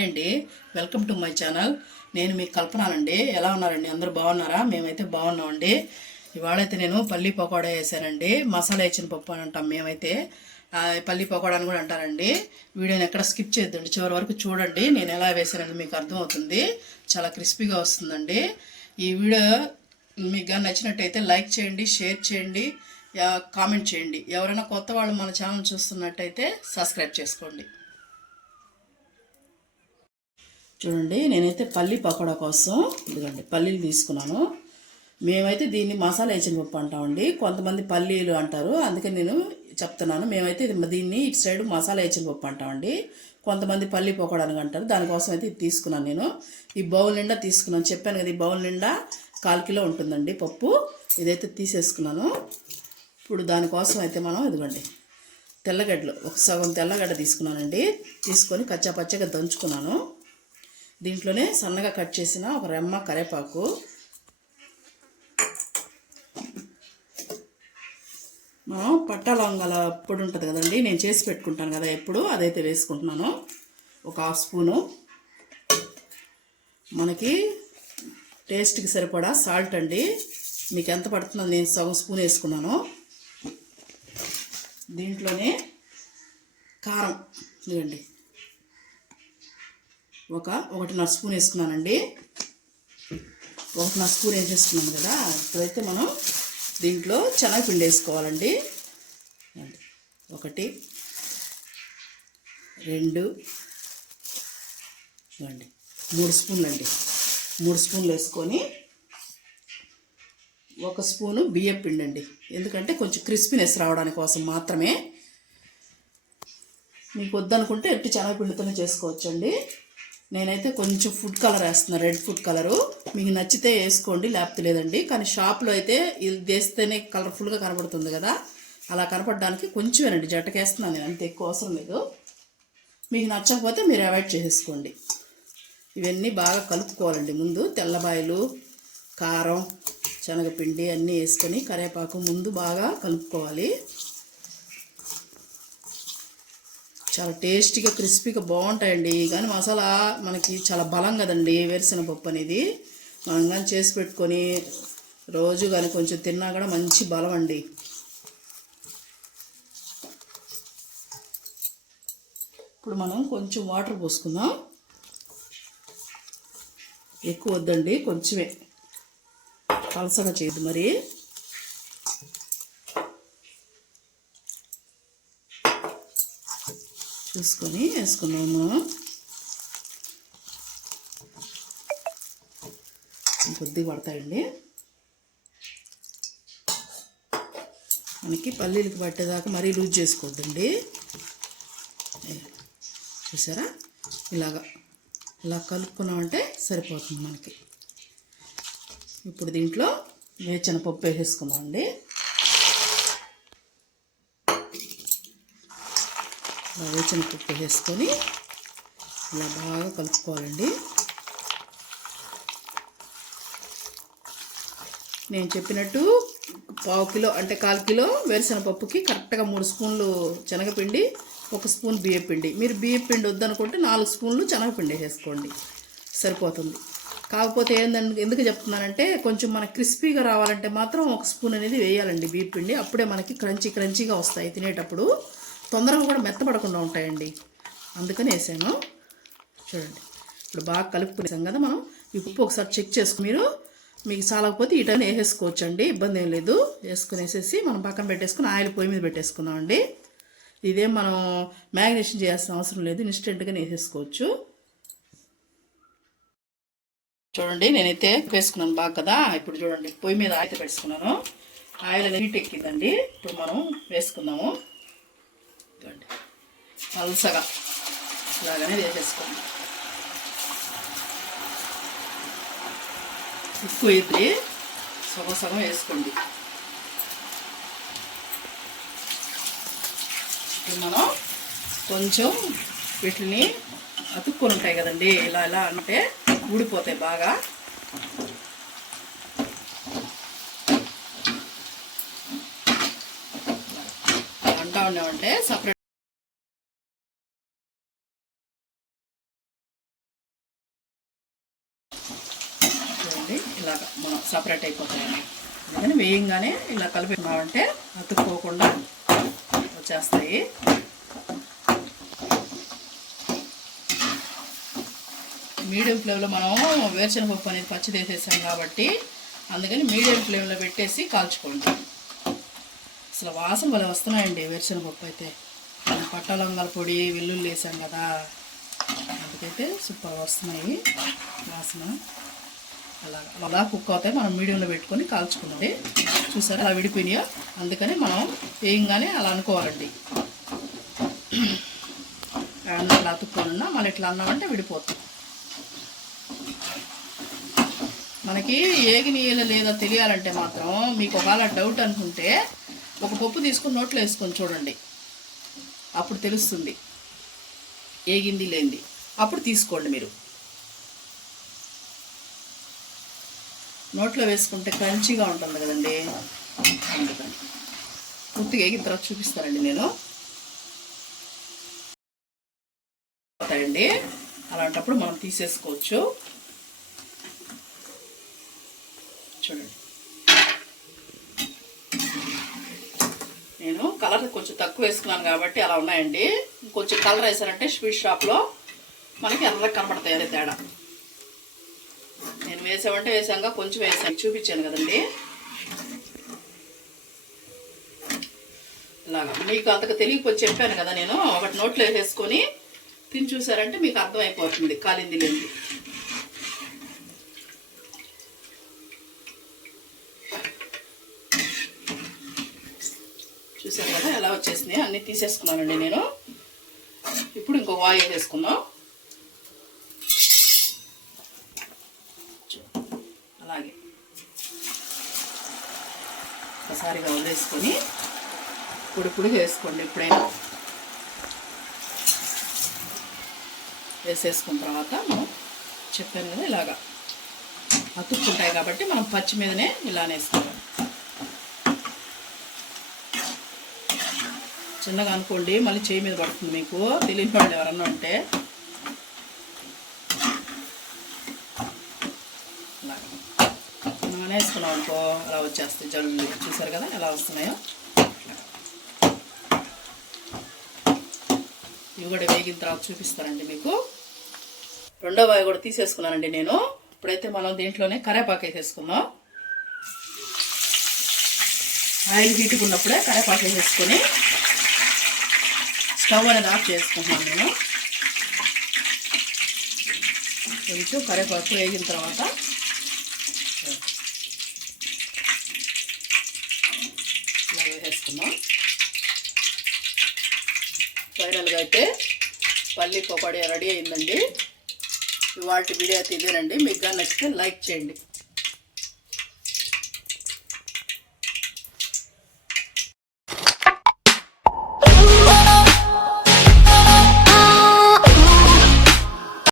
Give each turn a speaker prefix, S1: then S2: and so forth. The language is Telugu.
S1: హాయ్ అండి. Welcome to my channel. నేను మీకు కల్పనానండి ఎలా ఉన్నారండి? అందరూ బాగున్నారా? మేమైతే బాగున్నామండి. ఇవాళైతే నేను పల్లి పకోడా వేసానండి. మసాలా వేసిన పప్పు అని అంటాం మేమైతే. పల్లీ పల్లి పకోడా అని కూడా అంటారండి. వీడియోని ఎక్కడ స్కిప్ చేయొద్దండి. చివరి వరకు చూడండి. నేను ఎలా వేసానని మీకు అర్థమవుతుంది. చాలా క్రిస్పీగా వస్తుందండి. ఈ వీడియో మీకు కానీ నచ్చినట్టయితే లైక్ చేయండి షేర్ చేయండి కామెంట్ చేయండి. ఎవరైనా కొత్త వాళ్ళు మన ఛానల్ చూస్తున్నట్టయితే సబ్స్క్రైబ్ చేసుకోండి. చూడండి నేనైతే పల్లి పకోడా కోసం ఇదిగోండి పల్లీలు తీసుకున్నాను. మేమైతే దీన్ని మసాలా వేసిన పప్పు అంటామండి. కొంతమంది పల్లీలు అంటారు అందుకని నేను చెప్తున్నాను. మేమైతే ఇది దీన్ని ఇటు సైడ్ మసాలా వేసిన పప్పు అంటామండి. కొంతమంది పల్లి పకోడా అని అంటారు దానికోసం అయితే ఇది తీసుకున్నాను నేను. ఈ బౌల్ నిండా తీసుకున్నాను. చెప్పాను కదా ఈ బౌల్ నిండా కాల్ కిలో ఉంటుందండి పప్పు. ఇదైతే తీసేసుకున్నాను. ఇప్పుడు దానికోసం అయితే మనం ఇదిగోండి తెల్లగడ్డలు ఒక సగం తెల్లగడ్డ తీసుకున్నానండి. తీసుకొని కచ్చా పచ్చగా దంచుకున్నాను. దీంట్లోనే సన్నగా కట్ చేసిన ఒక రెమ్మ కరేపాకు. మనం పట్టా పొడి ఉంటుంది కదండి నేను చేసి పెట్టుకుంటాను కదా ఎప్పుడు అదైతే వేసుకుంటున్నాను. ఒక హాఫ్ స్పూను. మనకి టేస్ట్కి సరిపడా సాల్ట్ అండి. మీకు ఎంత పడుతుందో నేను సగం స్పూన్ వేసుకున్నాను. దీంట్లోనే కారం ఇవ్వండి ఒక ఒకటిన్నర స్పూన్ వేసుకున్నానండి. ఒకటిన్నర స్పూన్ వేసేసుకున్నాను కదా ఇప్పుడైతే మనం దీంట్లో శనగపిండి వేసుకోవాలండి. ఒకటి రెండు ఇవ్వండి మూడు స్పూన్లు అండి మూడు స్పూన్లు వేసుకొని ఒక స్పూను బియ్యం పిండి అండి ఎందుకంటే కొంచెం క్రిస్పీనెస్ రావడానికి కోసం మాత్రమే. మీకు వద్దనుకుంటే ఎట్టి శనగపిండితోనే చేసుకోవచ్చండి. నేనైతే కొంచెం ఫుడ్ కలర్ వేస్తున్నాను రెడ్ ఫుడ్ కలరు మీకు నచ్చితే వేసుకోండి లేకపోతే లేదండి. కానీ షాప్లో అయితే ఇది వేస్తేనే కలర్ఫుల్గా కనబడుతుంది కదా. అలా కనపడడానికి కొంచెమేనండి జట్టకేస్తున్నాను నేను. అంత ఎక్కువ అవసరం లేదు. మీకు నచ్చకపోతే మీరు అవాయిడ్ చేసేసుకోండి. ఇవన్నీ బాగా కలుపుకోవాలండి ముందు. తెల్లబాయలు కారం శనగపిండి అన్నీ వేసుకొని కరివేపాకు ముందు బాగా కలుపుకోవాలి. చాలా టేస్టీగా క్రిస్పీగా బాగుంటాయండి. కానీ మసాలా మనకి చాలా బలం కదండి వేరుశెనగ పప్పు అనేది. మనం కానీ చేసి పెట్టుకొని రోజు కానీ కొంచెం తిన్నా కూడా మంచి బలం అండి. ఇప్పుడు మనం కొంచెం వాటర్ పోసుకుందాం. ఎక్కువ వద్దండి కొంచెమే. పలసగా చేయదు మరి. చూసుకొని వేసుకున్నాము. కొద్దిగా పడతాయండి. మనకి పల్లీలకి పట్టేదాకా మరీ లూజ్ చేసుకోవద్దండి. చూసారా? ఇలాగా ఇలా కలుపుకున్నామంటే సరిపోతుంది మనకి. ఇప్పుడు దీంట్లో వేచిన పప్పు వేసేసుకున్నామండి వేసిన పప్పు వేసుకొని ఇలా బాగా కలుపుకోవాలండి. నేను చెప్పినట్టు పావు కిలో అంటే కాల్ కిలో వేరుశెనగ పప్పుకి కరెక్ట్గా మూడు స్పూన్లు శనగపిండి ఒక స్పూన్ బియ్యపిండి మీరు బియ్యపిండి వద్దనుకుంటే నాలుగు స్పూన్లు శనగపిండి వేసుకోండి. సరిపోతుంది. కాకపోతే ఏందండి ఎందుకు చెప్తున్నానంటే కొంచెం మనకి క్రిస్పీగా రావాలంటే మాత్రం ఒక స్పూన్ అనేది వేయాలండి బియ్యపిండి అప్పుడే మనకి క్రంచీ క్రంచీగా వస్తాయి తినేటప్పుడు. తొందరగా కూడా మెత్తపడకుండా ఉంటాయండి. అందుకని వేసాను. చూడండి. ఇప్పుడు బాగా కలుపుకునేసాం కదా మనం. ఈ ఉప్పు ఒకసారి చెక్ చేసుకుని మీరు మీకు చాలకపోతే ఈ టైం వేసేసుకోవచ్చు అండి ఇబ్బంది ఏం లేదు. వేసుకుని వేసేసి మనం పక్కన పెట్టేసుకుని ఆయిల్ పొయ్యి మీద పెట్టేసుకున్నామండి ఇదేం మనం మ్యాగ్నేషన్ చేయాల్సిన అవసరం లేదు. ఇన్స్టెంట్గా వేసేసుకోవచ్చు. చూడండి నేనైతే వేసుకున్నాను బాగా కదా. ఇప్పుడు చూడండి పొయ్యి మీద ఆయిల్ పెట్టుకున్నాను. ఆయిల్ అనేది హీట్ ఎక్కిందండి. ఇప్పుడు మనం వేసుకుందాము. పల్సగా. ఇలాగనే వేసేసుకోండి. ఉప్పు వేసి సగం సగం వేసుకోండి మనం కొంచెం వీటిని అతుక్కొని ఉంటాయి కదండి ఇలా ఇలా అంటే ఊడిపోతాయి బాగా. ఉన్నామంటే సపరేట్ చూడండి సపరేట్ అయిపోతాయి అందుకని వేయంగానే ఇలా కలిపినామంటే అతుక్కోకుండా వచ్చేస్తాయి. మీడియం ఫ్లేమ్లో మనం వేరుశనగపప్పు అనేది పచ్చి తీసేసాం కాబట్టి అందుకని మీడియం ఫ్లేమ్లో పెట్టేసి కాల్చుకోండి. అసలు వాసన భలే వస్తున్నాయండి వేరుశనగపప్పు అయితే. మనం పొడి వెల్లుల్లి వేసాం కదా. అందుకైతే సూపర్ వస్తున్నాయి వాసన. అలా అలా కుక్ అవుతాయి. మనం మీడియంలో పెట్టుకొని కాల్చుకున్నది. చూసారా? అలా విడిపోయినాయో? అందుకని మనం వేయంగానే అలా అనుకోవాలండి. అన్నం అలా అతుక్కోనున్నా మళ్ళీ ఇట్లా అన్నామంటే విడిపోతుంది మనకి ఏగినీయల లేదా తెలియాలంటే మాత్రం మీకు ఒకవేళ డౌట్ అనుకుంటే ఒక పప్పు తీసుకొని నోట్లో వేసుకొని చూడండి. అప్పుడు తెలుస్తుంది. ఏగింది లేనిది. అప్పుడు తీసుకోండి మీరు. నోట్లో వేసుకుంటే క్రంచీగా ఉంటుంది కదండి. అందుకని. పూర్తిగా ఏగిన తర్వాత చూపిస్తానండి నేను. అవుతాయండి అలాంటప్పుడు మనం తీసేసుకోవచ్చు. చూడండి. నేను కలర్ కొంచెం తక్కువ వేసుకున్నాను కాబట్టి అలా ఉన్నాయండి. కొంచెం కలర్ వేసారంటే స్వీట్ షాప్లో మనకి ఎర్రగా కనబడతాయి అదే తేడా. నేను వేసామంటే వేసాక కొంచెం వేసాను. చూపించాను కదండి. ఇలాగా మీకు అంతకు తెలియకపోతే చెప్పాను కదా నేను. ఒకటి నోట్లో వేసేసుకొని తిని చూసారంటే మీకు అర్థమైపోతుంది. కాలింది లేని చూసారు కదా ఎలా వచ్చేసినాయి అన్నీ తీసేసుకున్నానండి నేను. ఇప్పుడు ఇంకొక వాయి వేసేసుకుందాం అలాగే. ఒకసారిగా వదిలేసుకొని పొడి పొడి వేసుకోండి ఎప్పుడైనా. వేసేసుకున్న తర్వాత మనం చెప్పాను కదా ఇలాగా. అతుక్కుంటాయి కాబట్టి మనం పచ్చి మీదనే ఇలానే వేసుకోవాలి చిన్నగా అనుకోండి మళ్ళీ చేయి మీద పడుతుంది మీకు. తెలియని వాళ్ళు ఎవరన్నా ఉంటే. అలాగా. వేసుకున్నాం అనుకో అలా వచ్చేస్తాయి జల్లు చూసారు కదా ఎలా వస్తున్నాయో? ఇవి కూడా వేగిన తర్వాత చూపిస్తానండి మీకు. రెండో అవి కూడా తీసేసుకున్నానండి నేను. ఇప్పుడైతే మనం దీంట్లోనే కరేపాకు వేసేసుకుందాం. ఆయిల్ హీట్గా ఉన్నప్పుడే కరేపాకు వేసేసుకొని స్టవ్ అనేది ఆఫ్ చేసుకుంటున్నాను నేను కొంచెం కరేపాకు వేగిన తర్వాత ఇలా వేసేసుకుందాం. ఫైనల్గా అయితే పల్లి పకోడీ రెడీ అయిందండి. వాటి వీడియో అయితే ఇదేనండి. మీకు కానీ నచ్చితే లైక్ చేయండి.